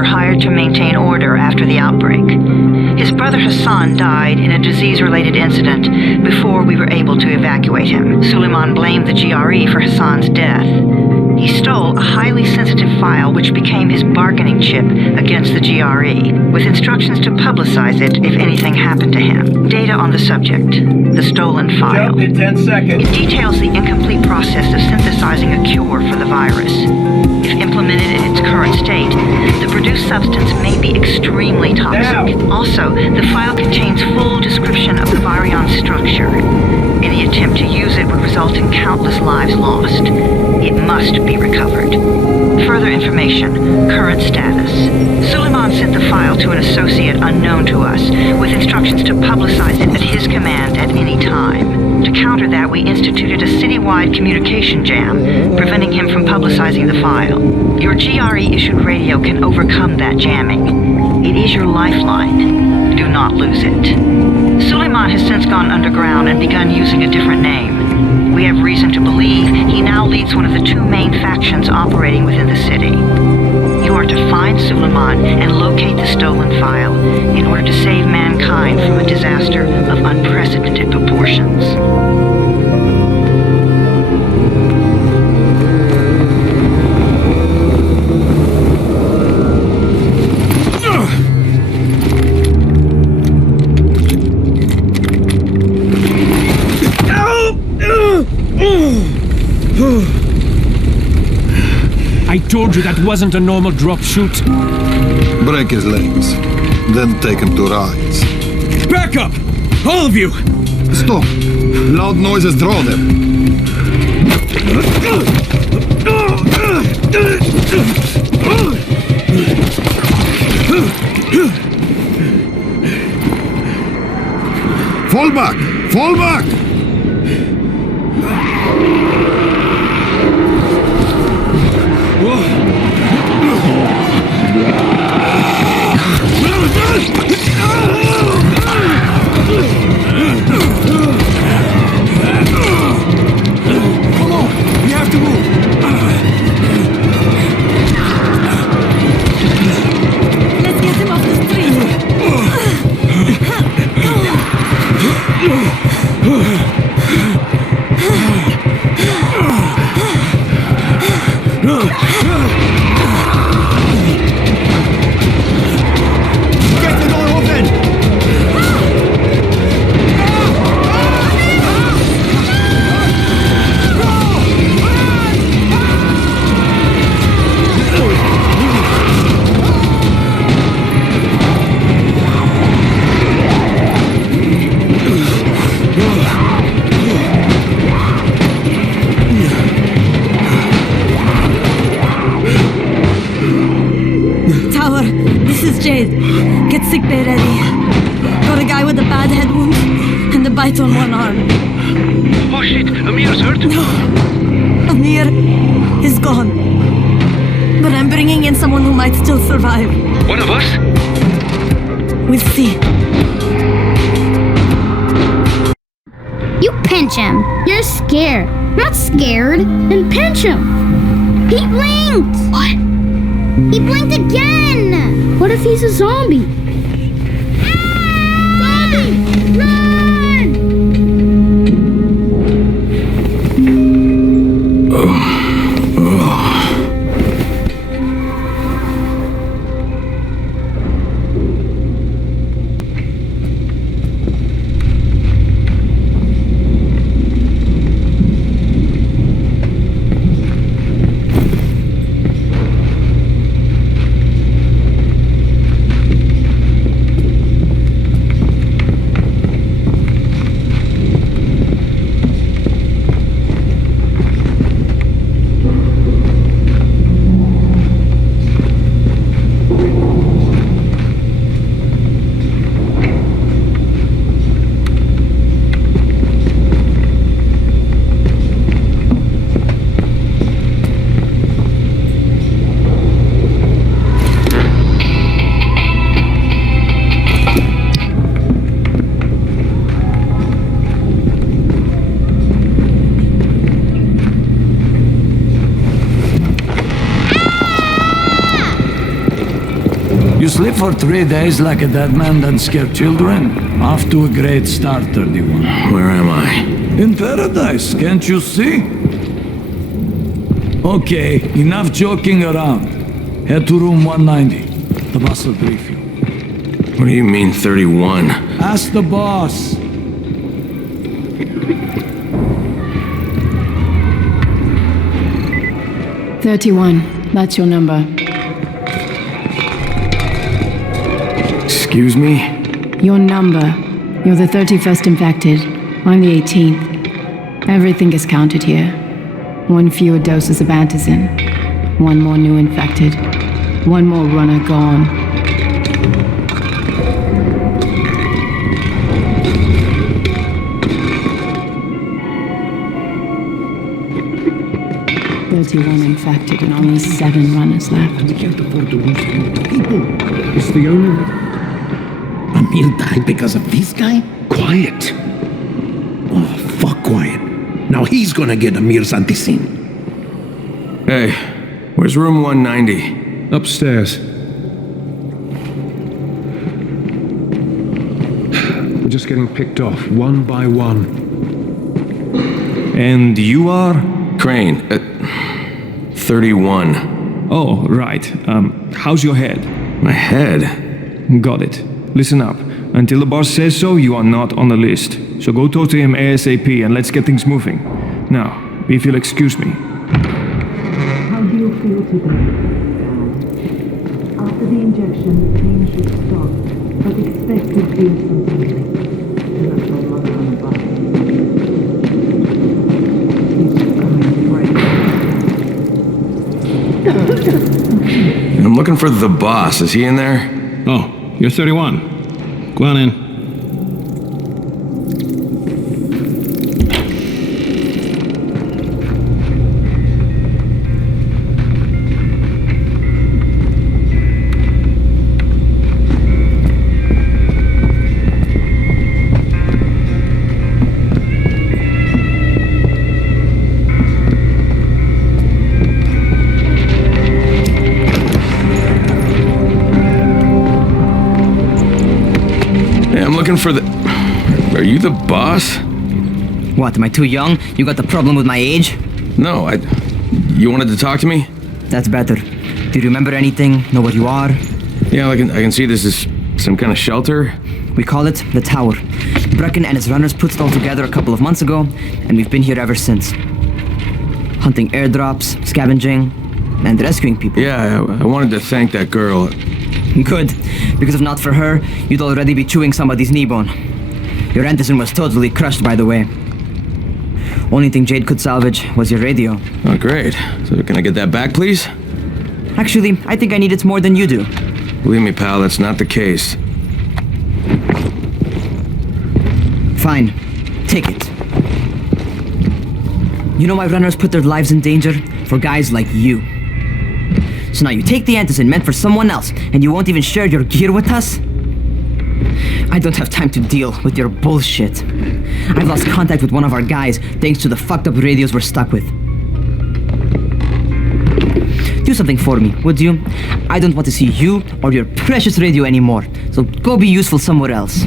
soldier hired to maintain order after the outbreak. His brother Hassan died in a disease-related incident before we were able to evacuate him. Suleiman blamed the GRE for Hassan's death. He stole a highly sensitive file which became his bargaining chip against the GRE, with instructions to publicize it if anything happened to him. Data on the subject, the stolen file. Jump in 10 seconds. It details the incomplete process of synthesizing a cure for the virus. If implemented in its current state, the produced substance may be extremely toxic. Now. Also, the file contains full description of the virion structure. Any attempt to use it would result in countless lives lost. It must be recovered. Further information, current status. Suleiman sent the file to an associate unknown to us, with instructions to publicize it at his command at any time. To counter that, we instituted a citywide communication jam, preventing him from publicizing the file. Your GRE-issued radio can overcome that jamming. It is your lifeline. Do not lose it. Suleiman has since gone underground and begun using a different name. We have reason to believe he now leads one of the two main factions operating within the city. You are to find Suleiman and locate the stolen file in order to save mankind from a disaster of unprecedented proportions. I told you that wasn't a normal drop shoot. Break his legs, then take him to rides. Back up! All of you! Stop! Loud noises draw them. Fall back! Fall back! Come on! We have to move! Let's get him off the street. Get the door open! Tower, this is Jade. Get sick bay ready. Got a guy with a bad head wound and a bite on one arm. Oh shit, Amir's hurt. No, Amir is gone. But I'm bringing in someone who might still survive. One of us? We'll see. You pinch him. You're scared. Not scared. Then pinch him. He blinked. What? He blinked again. What if he's a zombie? Zombie! Run! You sleep for 3 days like a dead man, then scare children? Off to a great start, 31. Where am I? In paradise, can't you see? Okay, enough joking around. Head to room 190. The boss will brief you. What do you mean 31? Ask the boss. That's your number. Excuse me? Your number. You're the 31st infected. I'm the 18th. Everything is counted here. 1 fewer doses of antizin. 1 more new infected. 1 more runner gone. "31 infected and only 7 runners left." We can't afford to lose people. It's the only way. Amir died because of this guy? Quiet. Oh, fuck quiet. Now he's gonna get Amir's antizin. Hey, where's room 190? Upstairs. We're just getting picked off, one by one. And you are? Crane, 31. Oh, right. How's your head? My head? Got it. Listen up. Until the boss says so, you are not on the list. So go talk to him ASAP and let's get things moving. Now, if you'll excuse me. How do you feel today? After the injection, the pain should stop, but expect to feel something like you left my mother on the bus. I'm looking for the boss. Is he in there? Oh, you're 31. Go on in. For the... Are you the boss? What, am I too young? You got the problem with my age? No, You wanted to talk to me? That's better. Do you remember anything? Know what you are? Yeah, I can see this is some kind of shelter. We call it the Tower. Brecken and his runners put it all together a couple of months ago, and we've been here ever since. Hunting airdrops, scavenging, and rescuing people. Yeah, I wanted to thank that girl. Good, because if not for her, you'd already be chewing somebody's knee bone. Your antizin was totally crushed, by the way. Only thing Jade could salvage was your radio. Oh, great. So can I get that back, please? Actually, I think I need it more than you do. Believe me, pal, that's not the case. Fine. Take it. You know why runners put their lives in danger? For guys like you. So now you take the antizin meant for someone else, and you won't even share your gear with us? I don't have time to deal with your bullshit. I've lost contact with one of our guys thanks to the fucked up radios we're stuck with. Do something for me, would you? I don't want to see you or your precious radio anymore, so go be useful somewhere else.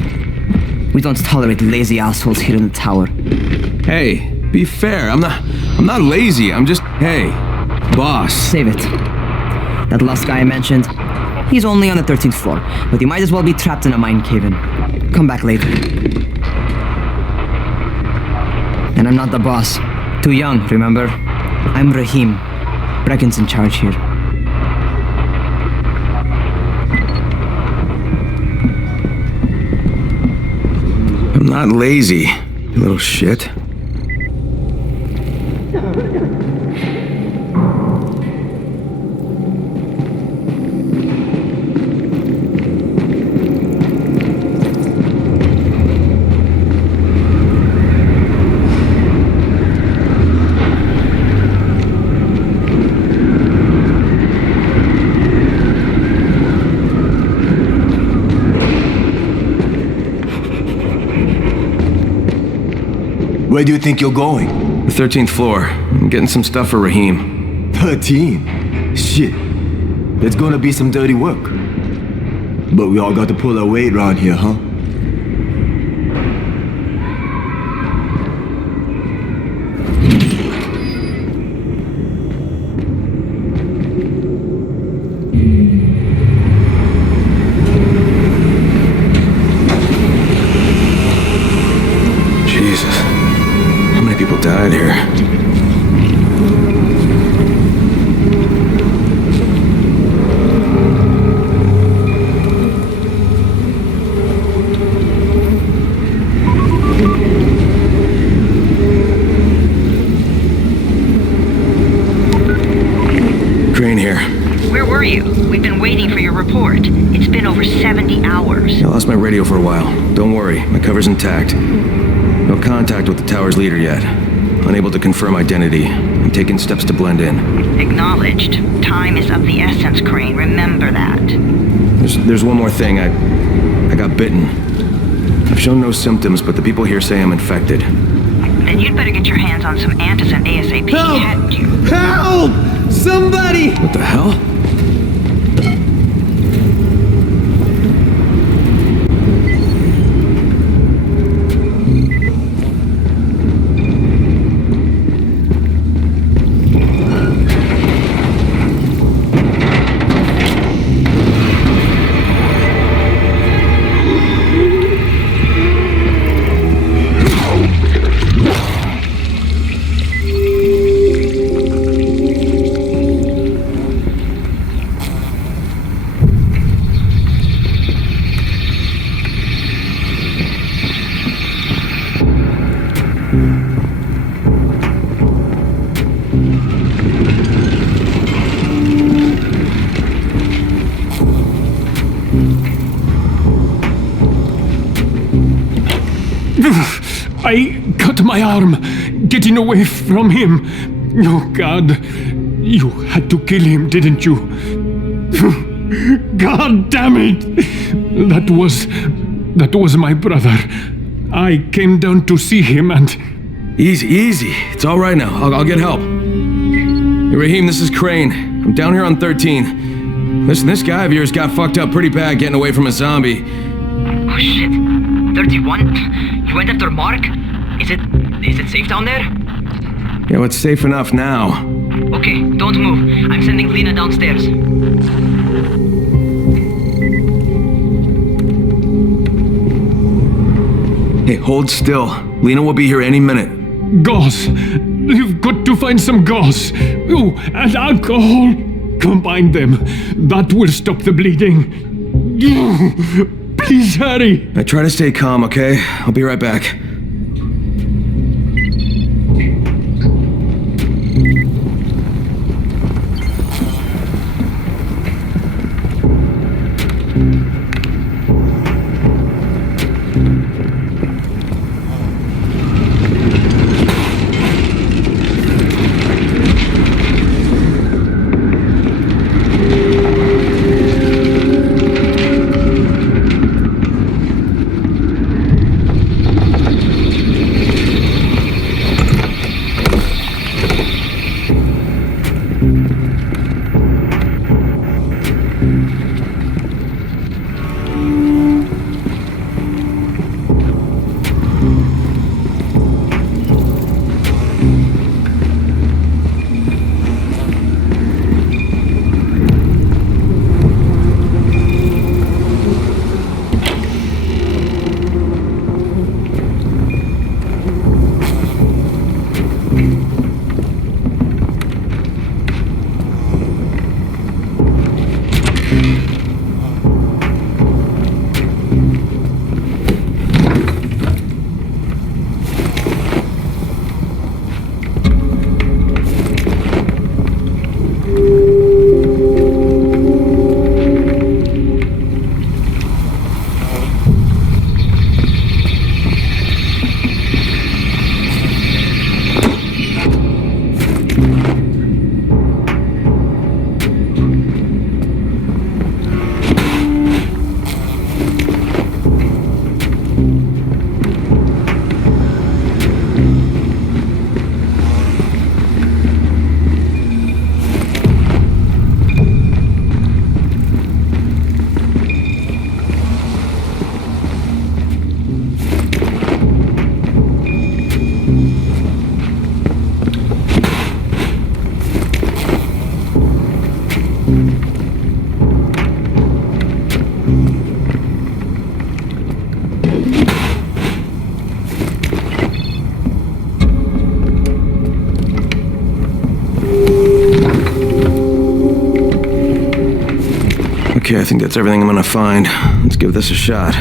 We don't tolerate lazy assholes here in the tower. Hey, be fair. I'm not lazy. I'm just... Hey, boss. Save it. That last guy I mentioned, he's only on the 13th floor, but he might as well be trapped in a mine cave-in. Come back later. And I'm not the boss. Too young, remember? I'm Rahim. Brecken's in charge here. I'm not lazy, you little shit. Where do you think you're going? The 13th floor. I'm getting some stuff for Rahim. 13? Shit. There's gonna be some dirty work. But we all got to pull our weight around here, huh? Jesus. How many people died here? Crane here. Where were you? We've been waiting for your report. It's been over 70 hours. I lost my radio for a while. Don't worry, my cover's intact. No contact with the tower's leader yet. Unable to confirm identity. I'm taking steps to blend in. Acknowledged. Time is of the essence, Crane. Remember that. There's one more thing. I got bitten. I've shown no symptoms, but the people here say I'm infected. Then you'd better get your hands on some Antizin ASAP, hadn't you? Help! Somebody! What the hell? I cut my arm getting away from him. Oh, God. You had to kill him, didn't you? God damn it! That was my brother. I came down to see him and... Easy. It's all right now. I'll get help. Hey, Rahim, this is Crane. I'm down here on 13. Listen, this guy of yours got fucked up pretty bad getting away from a zombie. Oh shit. 31? You went after Mark? Is it safe down there? Yeah, well, it's safe enough now. Okay, don't move. I'm sending Lena downstairs. Hey, hold still. Lena will be here any minute. Gauze. You've got to find some gauze. Oh, and alcohol. Combine them. That will stop the bleeding. Please hurry. I try to stay calm, okay? I'll be right back. I think that's everything I'm gonna find. Let's give this a shot.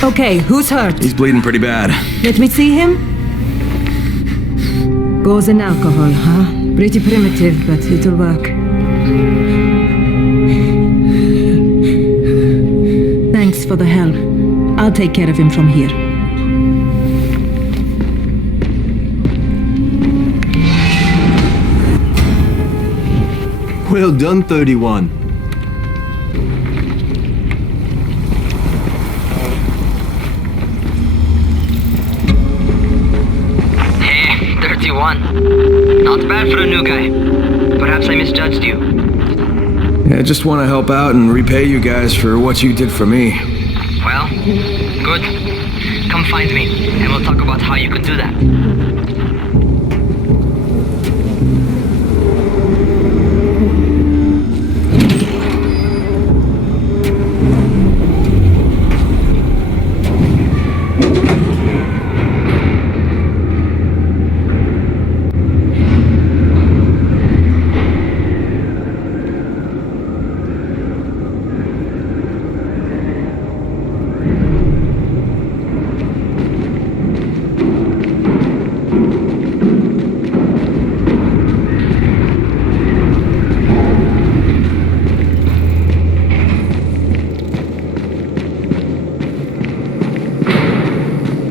Okay, who's hurt? He's bleeding pretty bad. Let me see him. Gauze and alcohol, huh? Pretty primitive, but it'll work. Thanks for the help. I'll take care of him from here. Well done, 31. Hey, 31. Not bad for a new guy. Perhaps I misjudged you. Yeah, I just want to help out and repay you guys for what you did for me. Well, good. Come find me, and we'll talk about how you could do that.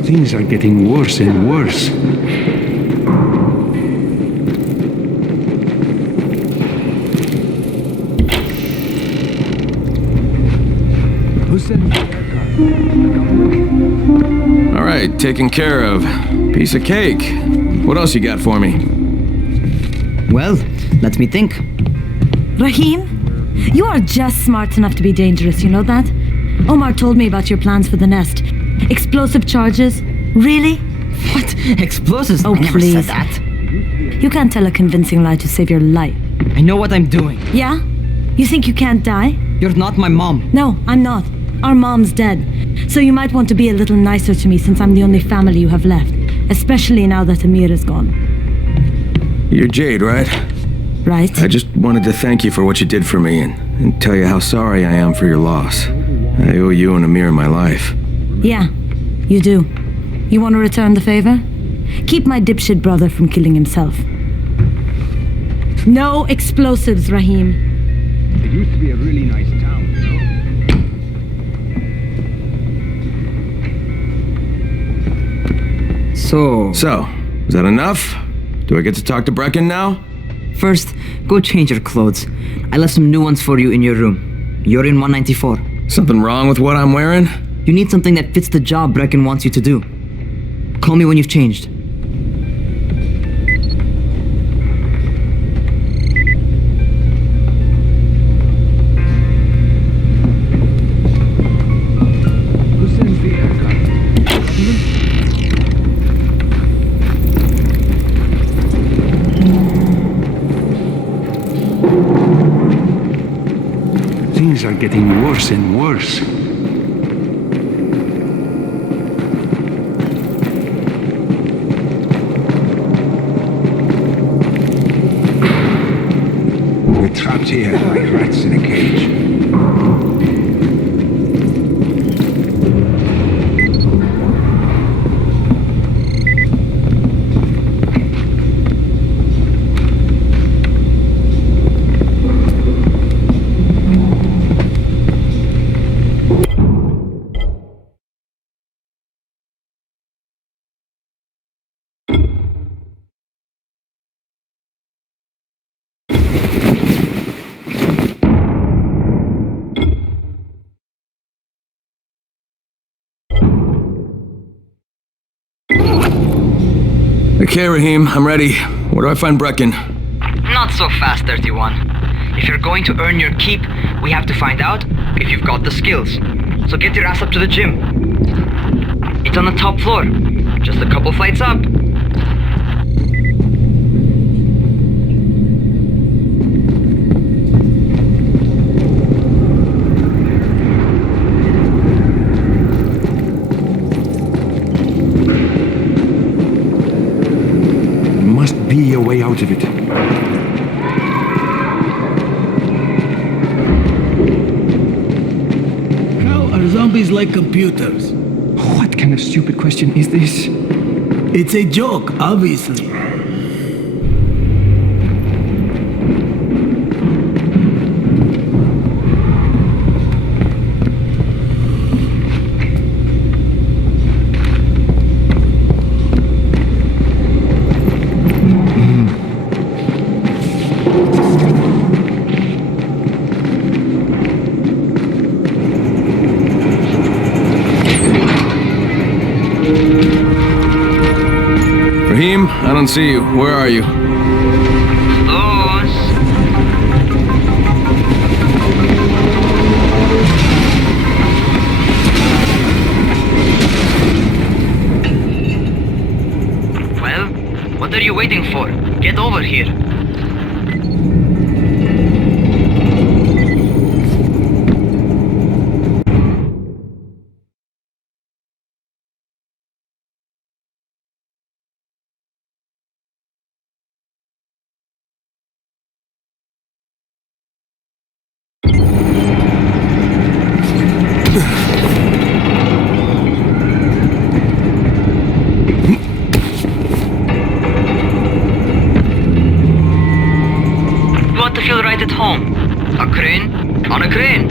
Things are getting worse and worse. All right, taken care of. Piece of cake. What else you got for me? Well, let me think. Rahim, you are just smart enough to be dangerous, you know that? Omar told me about your plans for the nest. Explosive charges? Really? What? Explosives? Oh, I never please. said that. You can't tell a convincing lie to save your life. I know what I'm doing. Yeah? You think you can't die? You're not my mom. No, I'm not. Our mom's dead. So you might want to be a little nicer to me since I'm the only family you have left. Especially now that Amir is gone. You're Jade, right? Right? I just wanted to thank you for what you did for me and tell you how sorry I am for your loss. I owe you and Amir my life. Yeah, you do. You want to return the favor? Keep my dipshit brother from killing himself. No explosives, Rahim. It used to be a really nice town, you know? So, is that enough? Do I get to talk to Brecken now? First, go change your clothes. I left some new ones for you in your room. You're in 194. Something wrong with what I'm wearing? You need something that fits the job Brecken wants you to do. Call me when you've changed. Who sends the aircraft? Things are getting worse and worse. We're trapped here like rats in a cage. Okay, Raheem, I'm ready. Where do I find Brecken? Not so fast, 31. If you're going to earn your keep, we have to find out if you've got the skills. So get your ass up to the gym. It's on the top floor, just a couple flights up. Must be a way out of it. How are zombies like computers? What kind of stupid question is this? It's a joke, obviously. Raheem, I don't see you. Where are you? Close. Well, what are you waiting for? Get over here. You want to feel right at home? A crane? On a crane.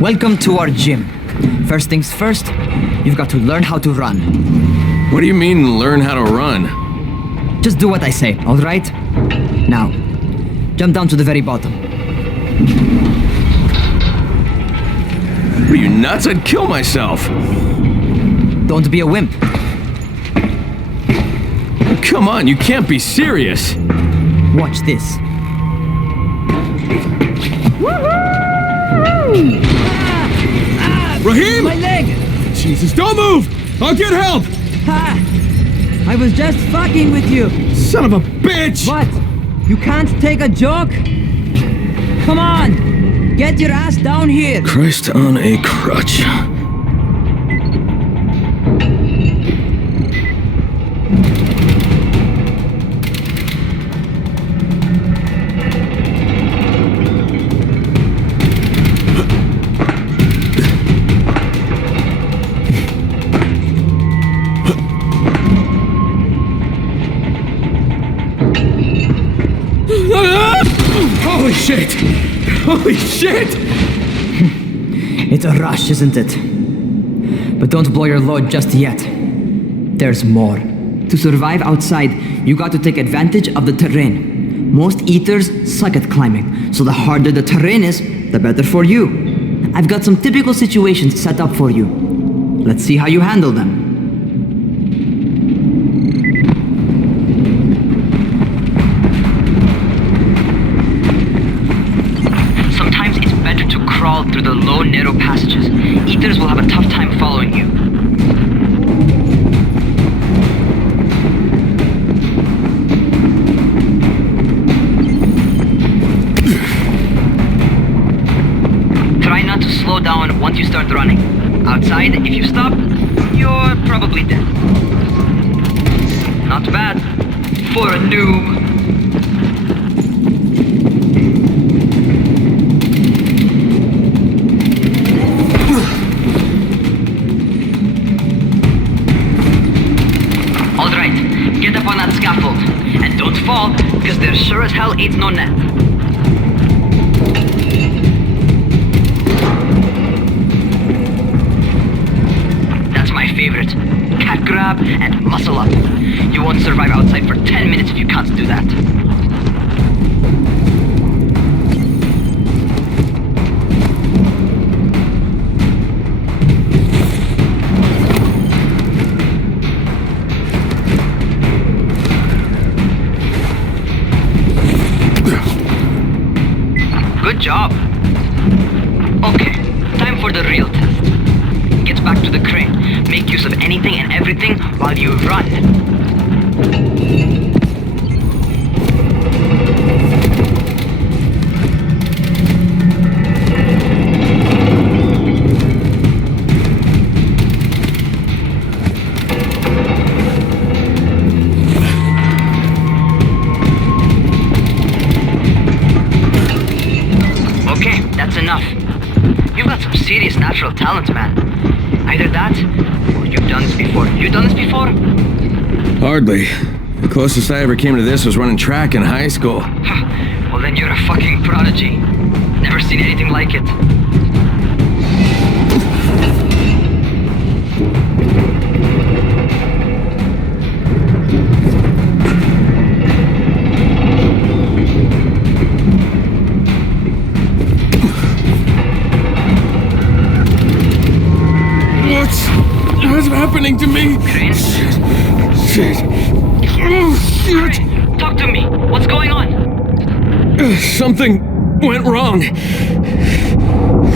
Welcome to our gym. First things first, you've got to learn how to run. What do you mean, learn how to run? Just do what I say, alright? Now, jump down to the very bottom. Are you nuts? I'd kill myself. Don't be a wimp. Come on, you can't be serious. Watch this. Raheem! My leg! Jesus, don't move! I'll get help! Ha! I was just fucking with you. Son of a bitch! What? You can't take a joke? Come on! Get your ass down here! Christ on a crutch. Holy shit! Holy shit! It's a rush, isn't it? But don't blow your load just yet. There's more. To survive outside, you got to take advantage of the terrain. Most eaters suck at climbing, so the harder the terrain is, the better for you. I've got some typical situations set up for you. Let's see how you handle them. Sometimes it's better to crawl through the low, narrow passages. Eaters will have a tough time following you. Try not to slow down once you start running. Outside, if you stop, you're probably dead. Not bad for a noob. Alright, get up on that scaffold. And don't fall, because there sure as hell ain't no net. That's my favorite. Cat grab and muscle up. You won't survive outside for 10 minutes if you can't do that. Good job. Okay, time for the real test. Get back to the crane. Make use of anything and everything while you run. Okay, that's enough. You've got some serious natural talent, man. Either that, or you've done this before. You done this before? Hardly. The closest I ever came to this was running track in high school. Well, then you're a fucking prodigy. Never seen anything like it. What's happening to me? Crane? Shit. Oh, shit. Crane, talk to me. What's going on? Something went wrong.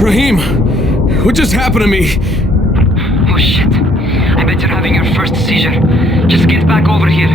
Rahim, what just happened to me? Oh shit. I bet you're having your first seizure. Just get back over here.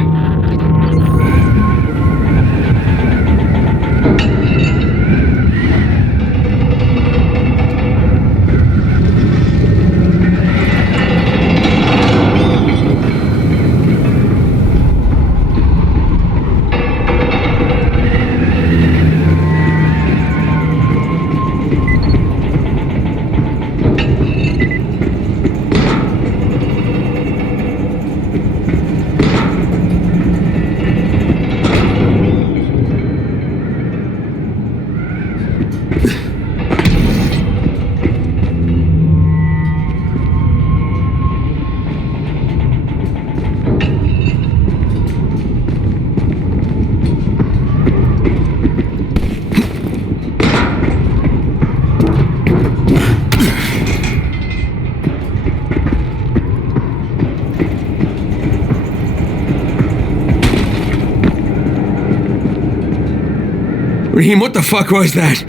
Rahim, what the fuck was that?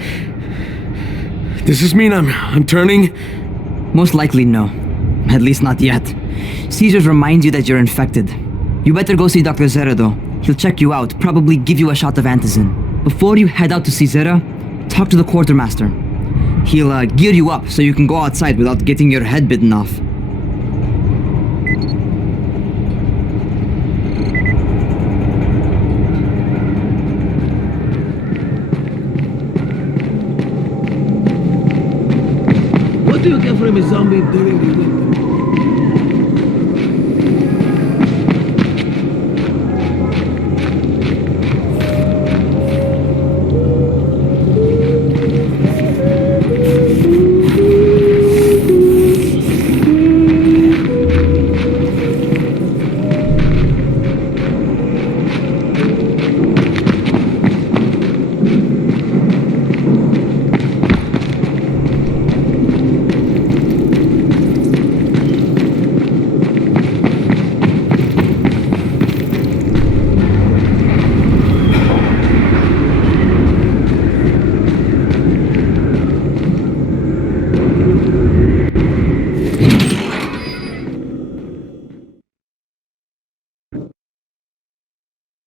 Does this mean I'm turning? Most likely no. At least not yet. Seizures remind you that you're infected. You better go see Dr. Zera though. He'll check you out, probably give you a shot of antizin. Before you head out to see Zera, talk to the quartermaster. He'll gear you up so you can go outside without getting your head bitten off. What do you get from a zombie during the winter?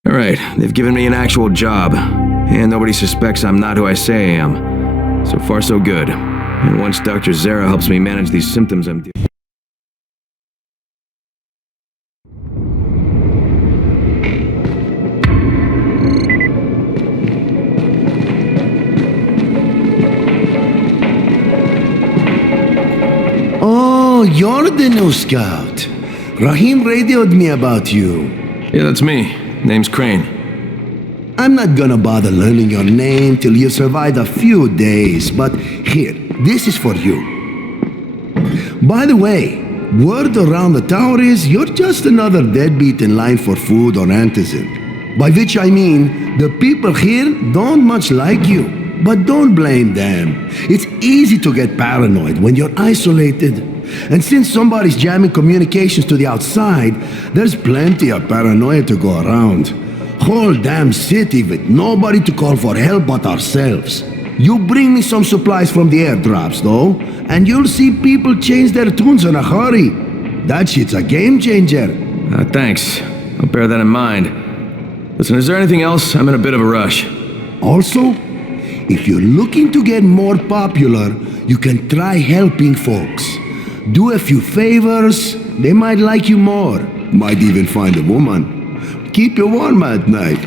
Alright, they've given me an actual job, and nobody suspects I'm not who I say I am. So far, so good. And once Dr. Zara helps me manage these symptoms I'm dealing with. Oh, you're the new scout. Rahim radioed me about you. Yeah, that's me. Name's Crane. I'm not gonna bother learning your name till you survived a few days, but here, this is for you. By the way, word around the tower is you're just another deadbeat in line for food or antizin. By which I mean, the people here don't much like you. But don't blame them. It's easy to get paranoid when you're isolated. And since somebody's jamming communications to the outside, there's plenty of paranoia to go around. Whole damn city with nobody to call for help but ourselves. You bring me some supplies from the airdrops, though, and you'll see people change their tunes in a hurry. That shit's a game changer. Thanks. I'll bear that in mind. Listen, is there anything else? I'm in a bit of a rush. Also, if you're looking to get more popular, you can try helping folks. Do a few favors, they might like you more. Might even find a woman. Keep you warm at night.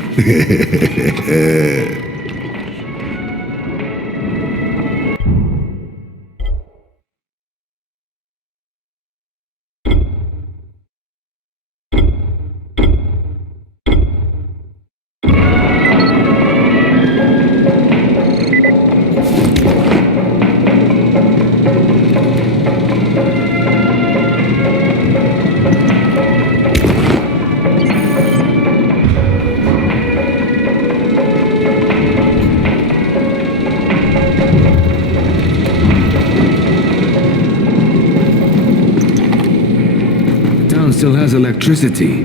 Still has electricity,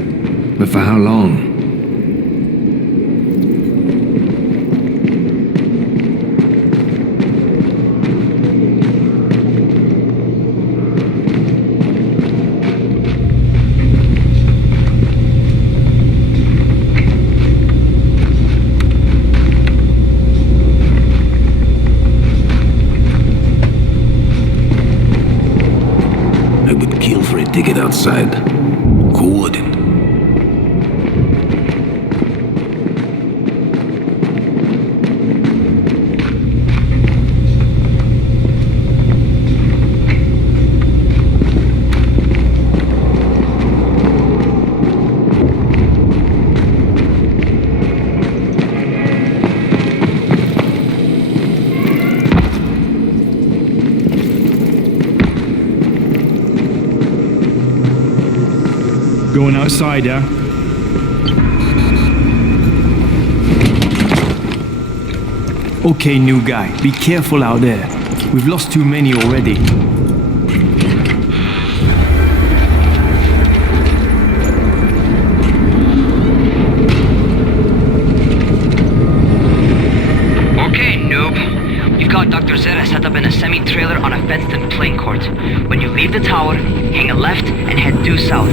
but for how long? I would kill for a ticket outside. Who wouldn't? Going outside, yeah? Okay, new guy, be careful out there. We've lost too many already. Okay, noob. We've got Dr. Zara set up in a semi-trailer on a fenced-in playing court. When you leave the tower, hang a left and head due south.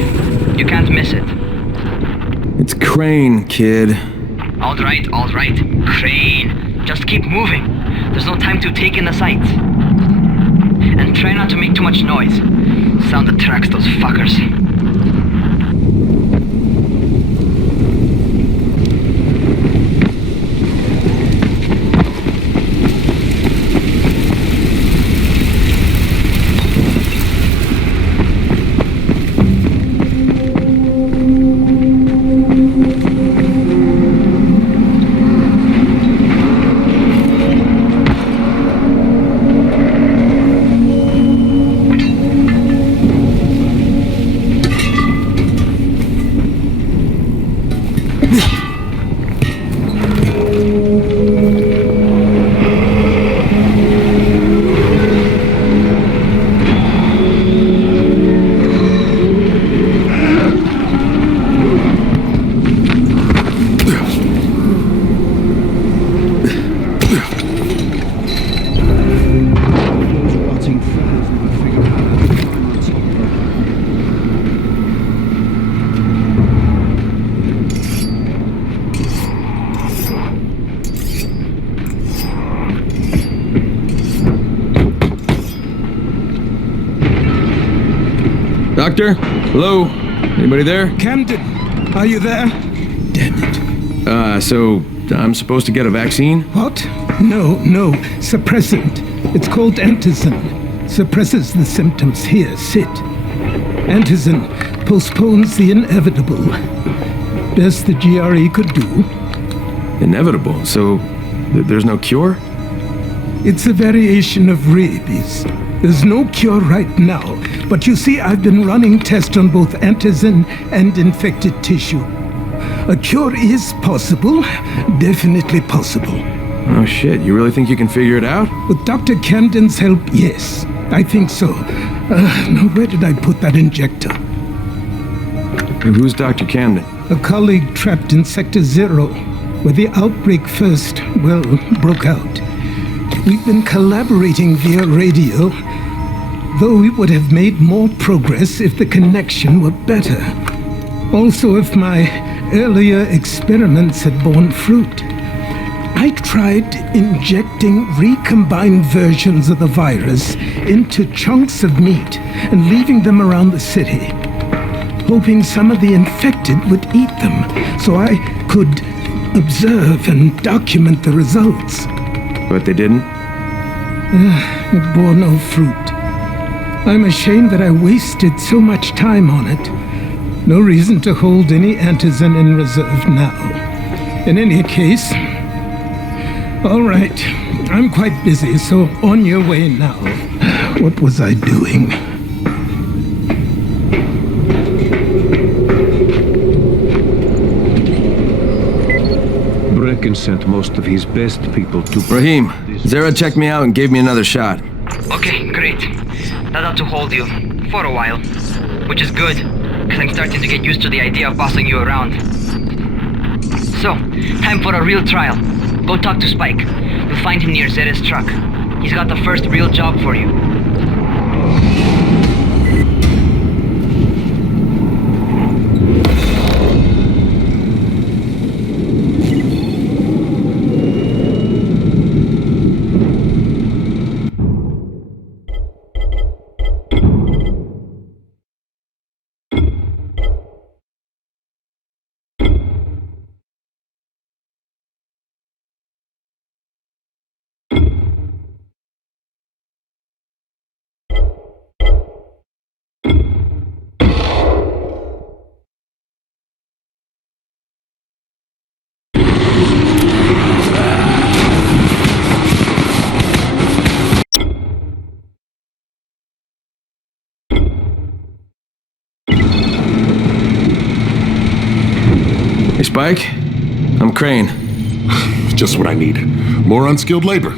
You can't miss it. It's Crane, kid. All right, Crane. Just keep moving. There's no time to take in the sights. And try not to make too much noise. Sound attracts those fuckers. Doctor? Hello? Anybody there? Camden, are you there? Damn it. So I'm supposed to get a vaccine? What? No, suppressant. It's called Antizin. Suppresses the symptoms. Here, sit. Antizin postpones the inevitable. Best the GRE could do. Inevitable? So there's no cure? It's a variation of rabies. There's no cure right now, but you see, I've been running tests on both Antizin and infected tissue. A cure is possible, definitely possible. Oh shit, you really think you can figure it out? With Dr. Camden's help, yes. I think so. Now, where did I put that injector? Who's Dr. Camden? A colleague trapped in Sector 0, where the outbreak first, broke out. We've been collaborating via radio, though we would have made more progress if the connection were better. Also, if my earlier experiments had borne fruit. I tried injecting recombined versions of the virus into chunks of meat and leaving them around the city, hoping some of the infected would eat them so I could observe and document the results. But they didn't? It bore no fruit. I'm ashamed that I wasted so much time on it. No reason to hold any Antizin in reserve now. In any case, all right, I'm quite busy, so on your way now. What was I doing? Brecken sent most of his best people to... Rahim, Zara checked me out and gave me another shot. Okay, great. That ought to hold you. For a while. Which is good, because I'm starting to get used to the idea of bossing you around. So, time for a real trial. Go talk to Spike. You'll find him near Zera's truck. He's got the first real job for you. Hey, Spike? I'm Crane. Just what I need. More unskilled labor.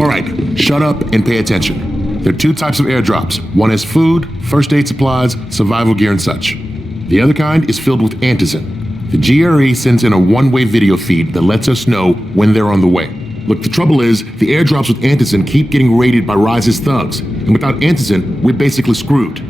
All right, shut up and pay attention. There are two types of airdrops. One has food, first aid supplies, survival gear, and such. The other kind is filled with Antizin. The GRE sends in a one-way video feed that lets us know when they're on the way. Look, the trouble is, the airdrops with Antizin keep getting raided by Rise's thugs, and without Antizin, we're basically screwed.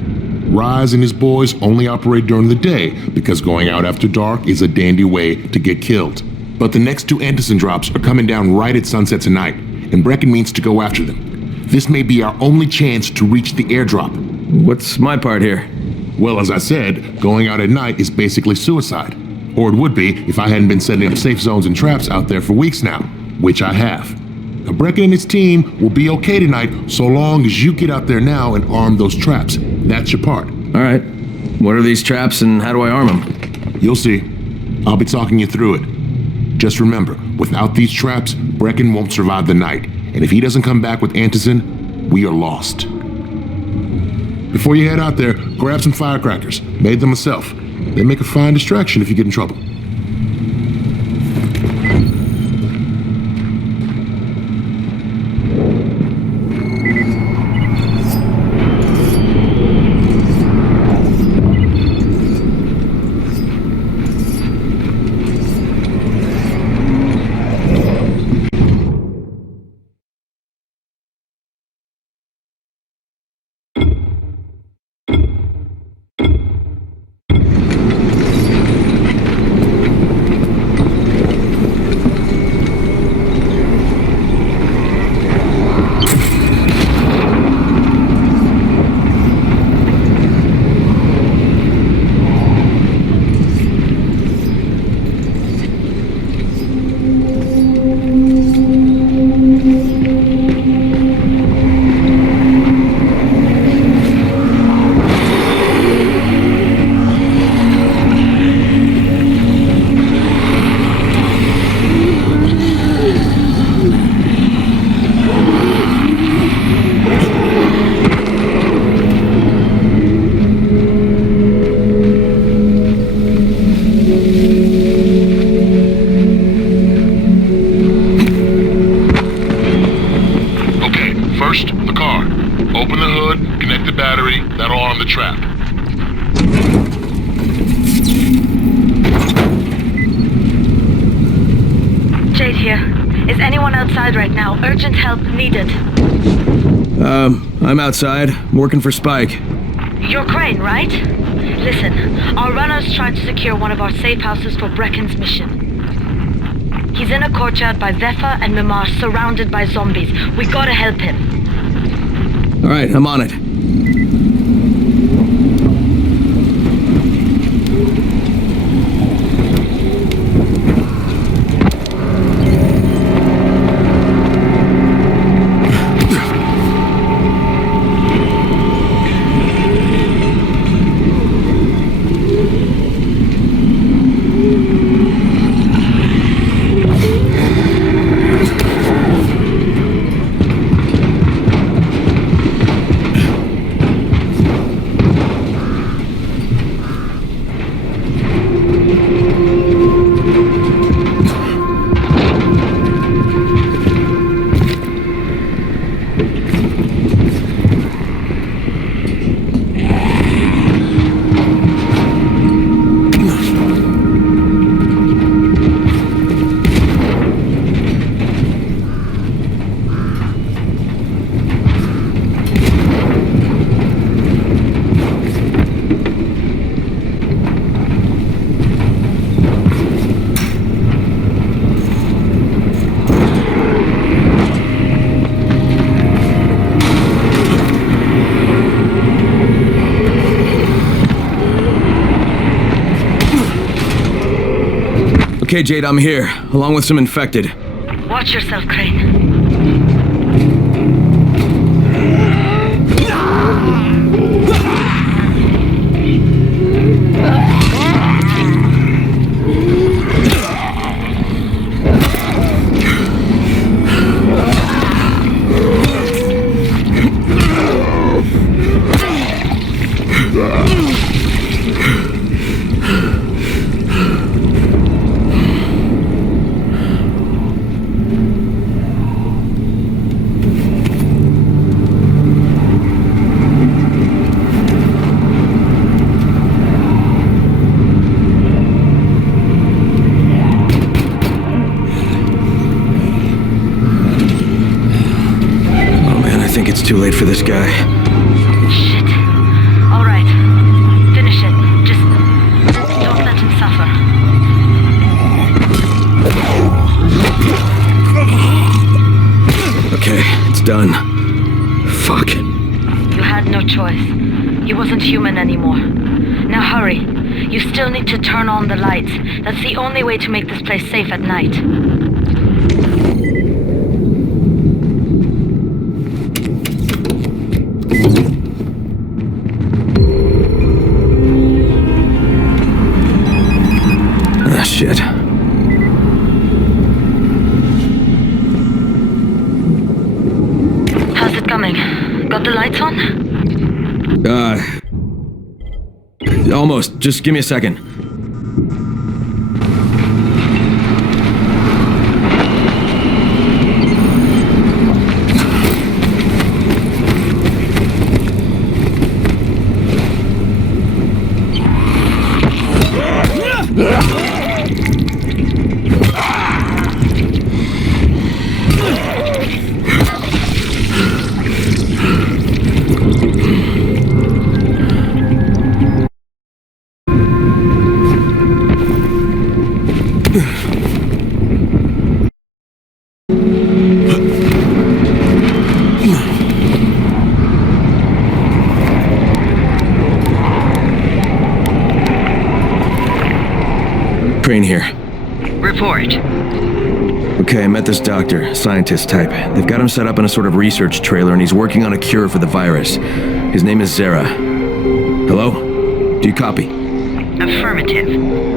Rise and his boys only operate during the day because going out after dark is a dandy way to get killed. But the next two Antizin drops are coming down right at sunset tonight, and Brecken means to go after them. This may be our only chance to reach the airdrop. What's my part here? Well, as I said, going out at night is basically suicide. Or it would be if I hadn't been setting up safe zones and traps out there for weeks now, which I have. Now, Brecken and his team will be okay tonight so long as you get out there now and arm those traps. That's your part. All right. What are these traps and how do I arm them? You'll see. I'll be talking you through it. Just remember, without these traps, Brecken won't survive the night. And if he doesn't come back with Antizin, we are lost. Before you head out there, grab some firecrackers. Made them myself. They make a fine distraction if you get in trouble. battery, that'll arm the trap. Jade here. Is anyone outside right now? Urgent help needed. I'm outside, working for Spike. You're Crane, right? Listen, our runner's trying to secure one of our safe houses for Brecken's mission. He's in a courtyard by Vefa and Mimar, surrounded by zombies. We gotta help him. Alright, I'm on it. Okay, Jade, I'm here, along with some infected. Watch yourself, Crane. Too late for this guy. Shit. All right. Finish it. Just don't let him suffer. Okay, it's done. Fuck. You had no choice. He wasn't human anymore. Now hurry. You still need to turn on the lights. That's the only way to make this place safe at night. Shit. How's it coming? Got the lights on? Almost. Just give me a second. Crane here. Report. Okay, I met this doctor, scientist type. They've got him set up in a sort of research trailer and he's working on a cure for the virus. His name is Zara. Hello? Do you copy? Affirmative.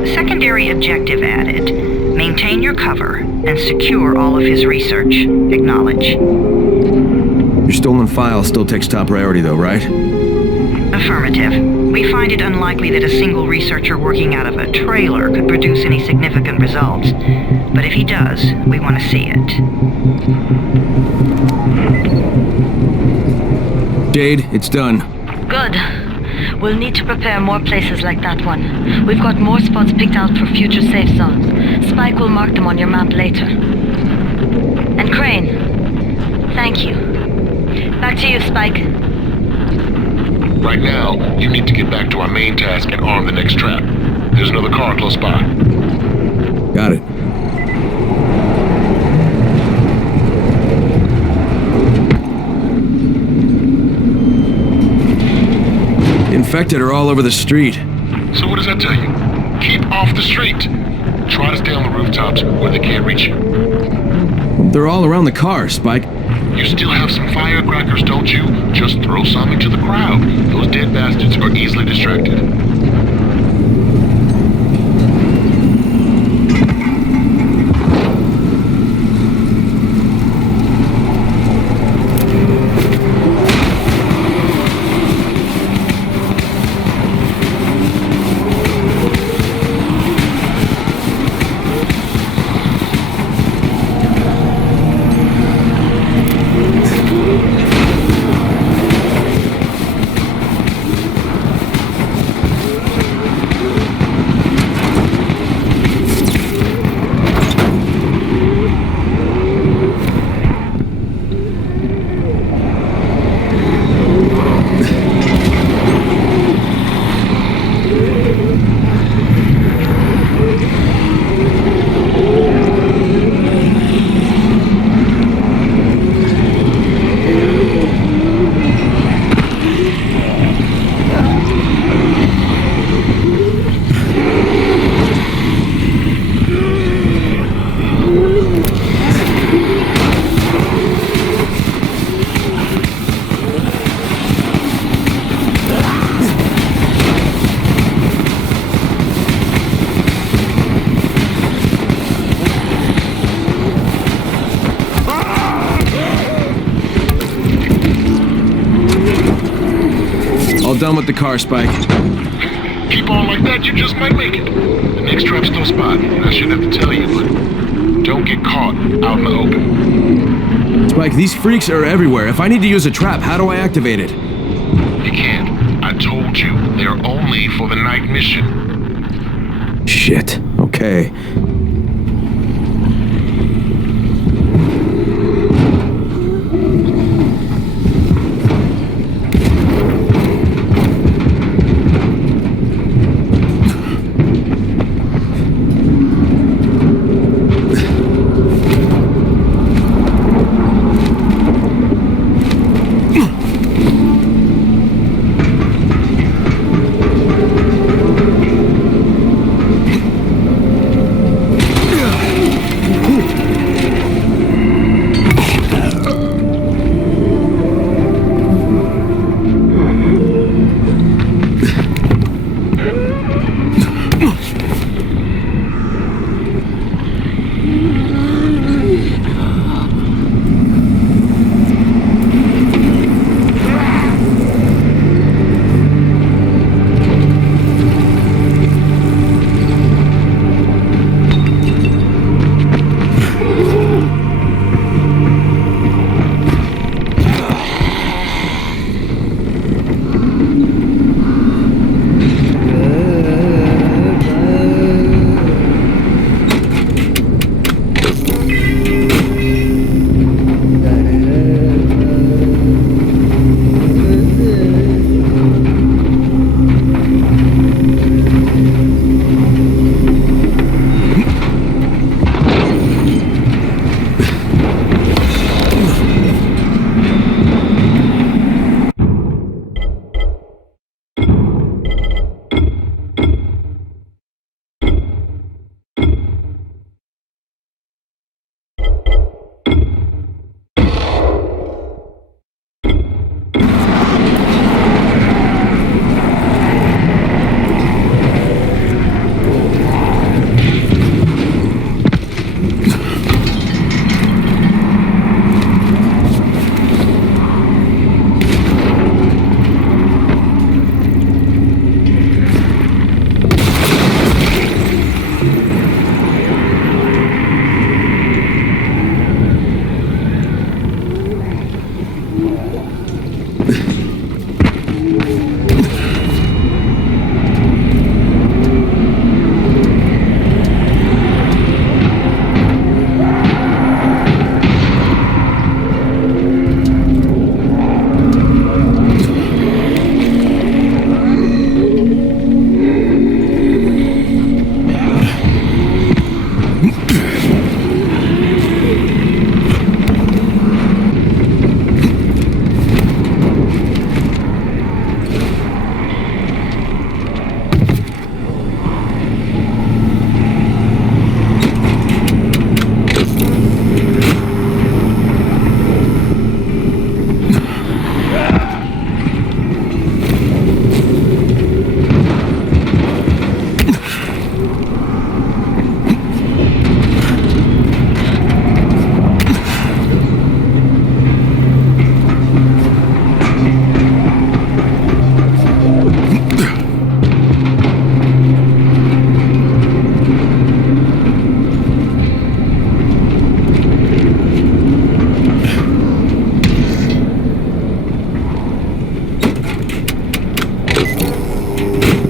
Secondary objective added. Maintain your cover and secure all of his research. Acknowledge. Your stolen file still takes top priority though, right? Affirmative. We find it unlikely that a single researcher working out of a trailer could produce any significant results. But if he does, we want to see it. Jade, it's done. Good. We'll need to prepare more places like that one. We've got more spots picked out for future safe zones. Spike will mark them on your map later. And Crane, thank you. Back to you, Spike. Right now, you need to get back to our main task and arm the next trap. There's another car close by. Got it. The infected are all over the street. So what does that tell you? Keep off the street. Try to stay on the rooftops where they can't reach you. They're all around the car, Spike. You still have some firecrackers, don't you? Just throw some into the crowd. Those dead bastards are easily distracted. Done with the car, Spike. Keep on like that, you just might make it. The next trap's no spot, and I shouldn't have to tell you, but don't get caught out in the open. Spike, these freaks are everywhere. If I need to use a trap, how do I activate it? You can't. I told you, they're only for the night mission. Shit. Okay.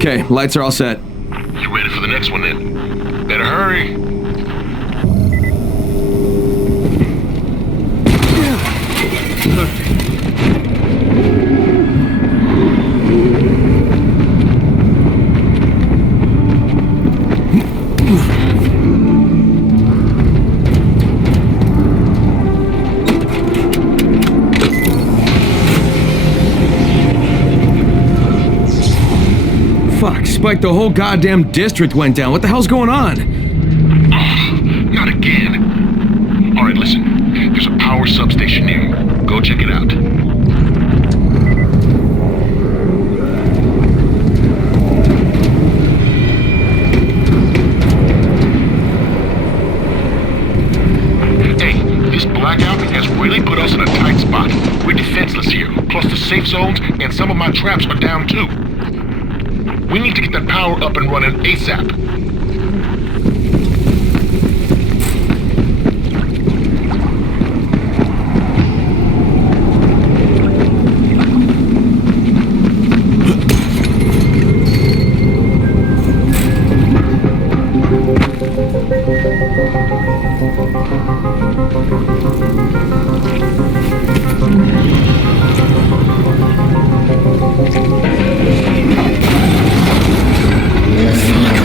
Okay, lights are all set. You ready for the next one then? Better hurry. Fuck, Spike, the whole goddamn district went down. What the hell's going on? Not again. All right, listen. There's a power substation near. Go check it out. Hey, this blackout has really put us in a tight spot. We're defenseless here. Plus the safe zones and some of my traps are down too. We need to get that power up and running ASAP.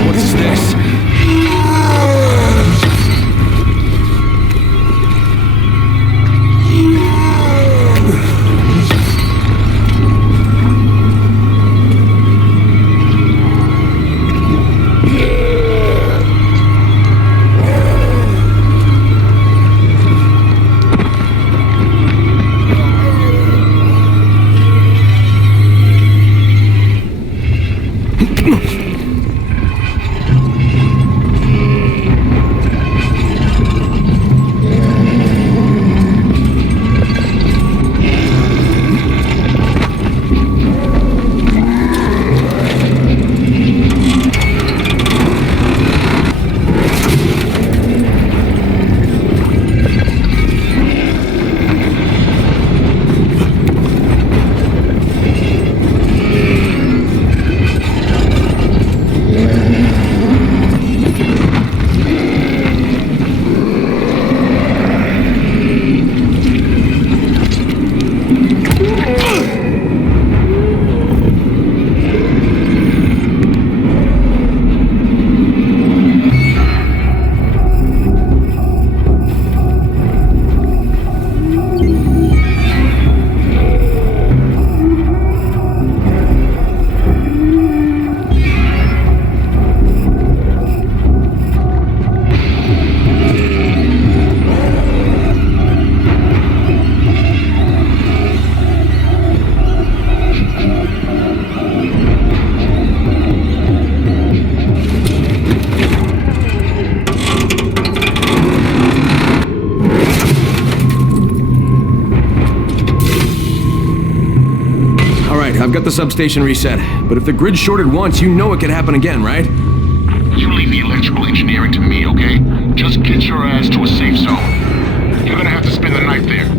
What is this? I've got the substation reset, but if the grid shorted once, you know it could happen again, right? You leave the electrical engineering to me, okay? Just get your ass to a safe zone. You're gonna have to spend the night there.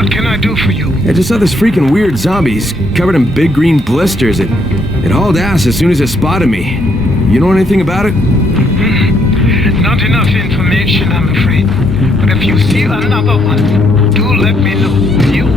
What can I do for you? I just saw this freaking weird zombie. He's covered in big green blisters. It hauled ass as soon as it spotted me. You know anything about it? Not enough information, I'm afraid. But if you see another one, do let me know. You.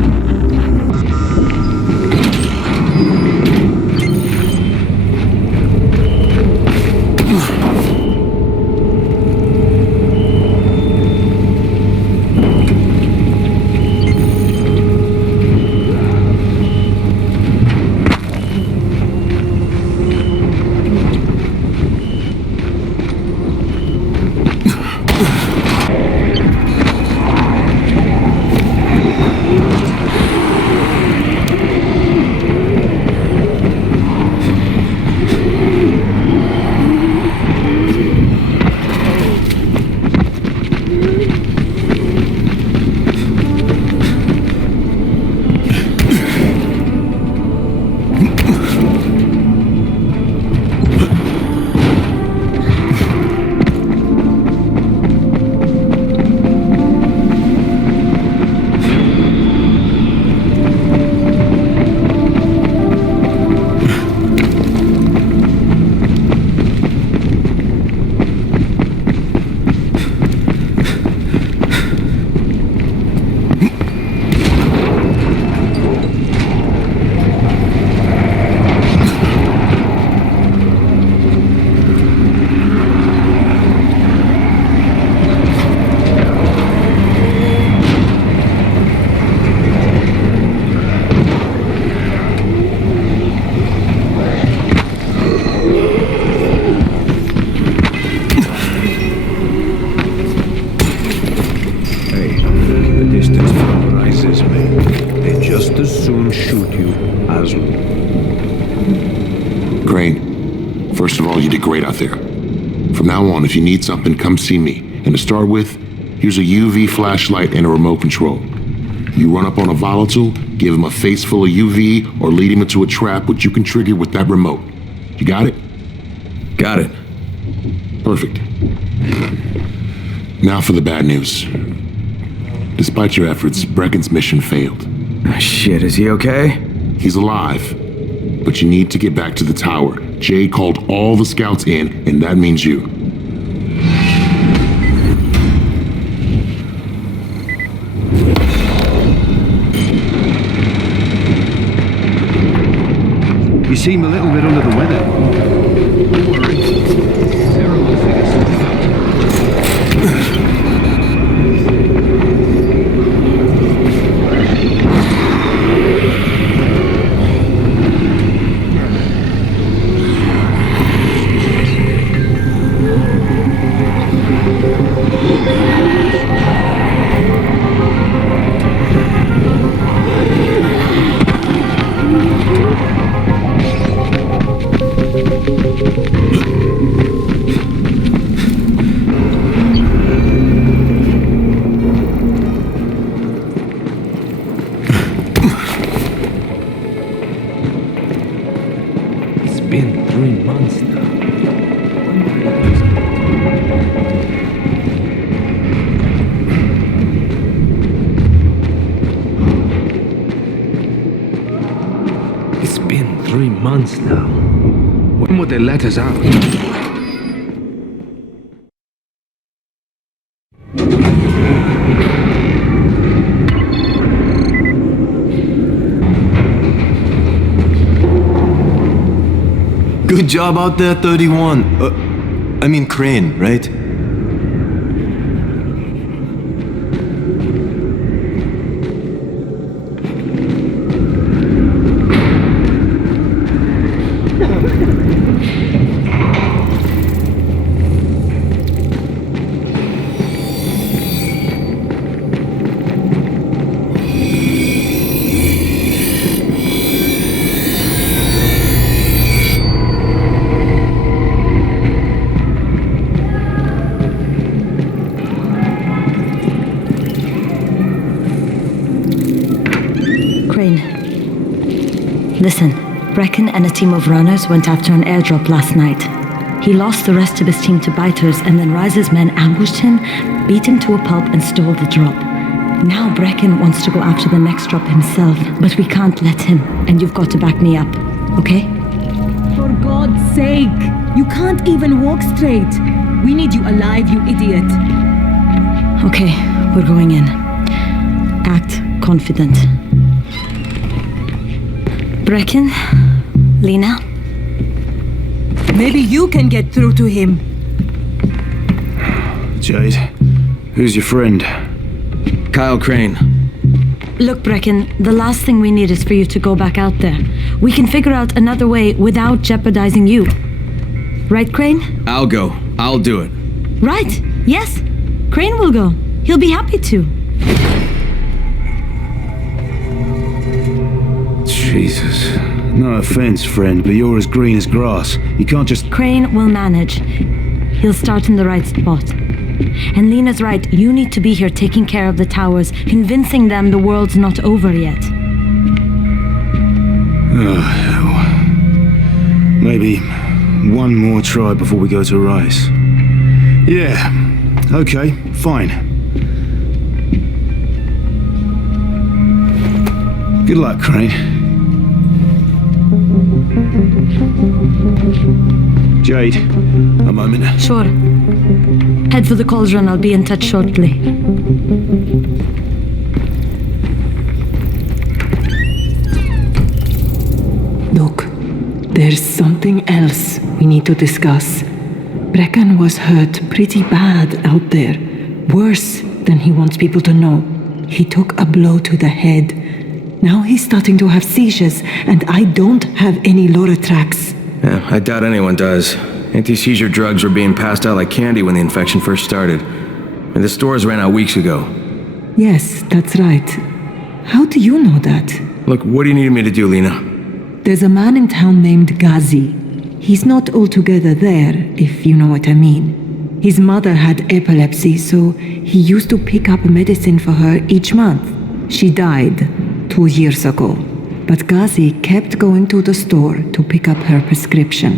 Crane, first of all, you did great out there. From now on, if you need something, come see me. And to start with, here's a UV flashlight and a remote control. You run up on a volatile, give him a face full of UV, or lead him into a trap which you can trigger with that remote. You got it? Got it. Perfect. Now for the bad news. Despite your efforts, Brecken's mission failed. Shit, is he okay? He's alive. But you need to get back to the tower. Jay called all the scouts in, and that means you. You seem a little bit under the weather. Don't worry. Sarah will figure something out. been 3 months now. It's been 3 months now. When will they let us out? Good job out there, 31. I mean Crane, right? Listen, Brecken and a team of runners went after an airdrop last night. He lost the rest of his team to biters, and then Rise's men ambushed him, beat him to a pulp, and stole the drop. Now Brecken wants to go after the next drop himself, but we can't let him, and you've got to back me up, okay? For God's sake! You can't even walk straight! We need you alive, you idiot! Okay, we're going in. Act confident. Brecken? Lena? Maybe you can get through to him. Jade, who's your friend? Kyle Crane. Look, Brecken, the last thing we need is for you to go back out there. We can figure out another way without jeopardizing you. Right, Crane? I'll go. I'll do it. Right. Yes. Crane will go. He'll be happy to. Jesus. No offense, friend, but you're as green as grass. You can't just... Crane will manage. He'll start in the right spot. And Lena's right, you need to be here taking care of the towers, convincing them the world's not over yet. Oh, hell. Maybe one more try before we go to Rice. Yeah, okay, fine. Good luck, Crane. Jade, a moment. Sure. Head for the cauldron. I'll be in touch shortly. Look, there's something else we need to discuss. Brecken was hurt pretty bad out there. Worse than he wants people to know. He took a blow to the head. Now he's starting to have seizures, and I don't have any Loratrax. Yeah, I doubt anyone does. Anti-seizure drugs were being passed out like candy when the infection first started. And the stores ran out weeks ago. Yes, that's right. How do you know that? Look, what do you need me to do, Lena? There's a man in town named Ghazi. He's not altogether there, if you know what I mean. His mother had epilepsy, so he used to pick up medicine for her each month. She died 2 years ago, but Ghazi kept going to the store to pick up her prescription.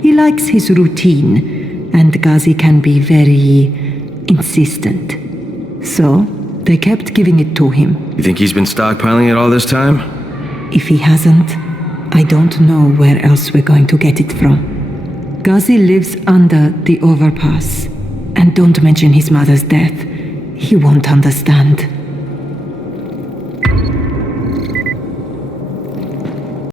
He likes his routine, and Ghazi can be very insistent. So, they kept giving it to him. You think he's been stockpiling it all this time? If he hasn't, I don't know where else we're going to get it from. Ghazi lives under the overpass. And don't mention his mother's death. He won't understand.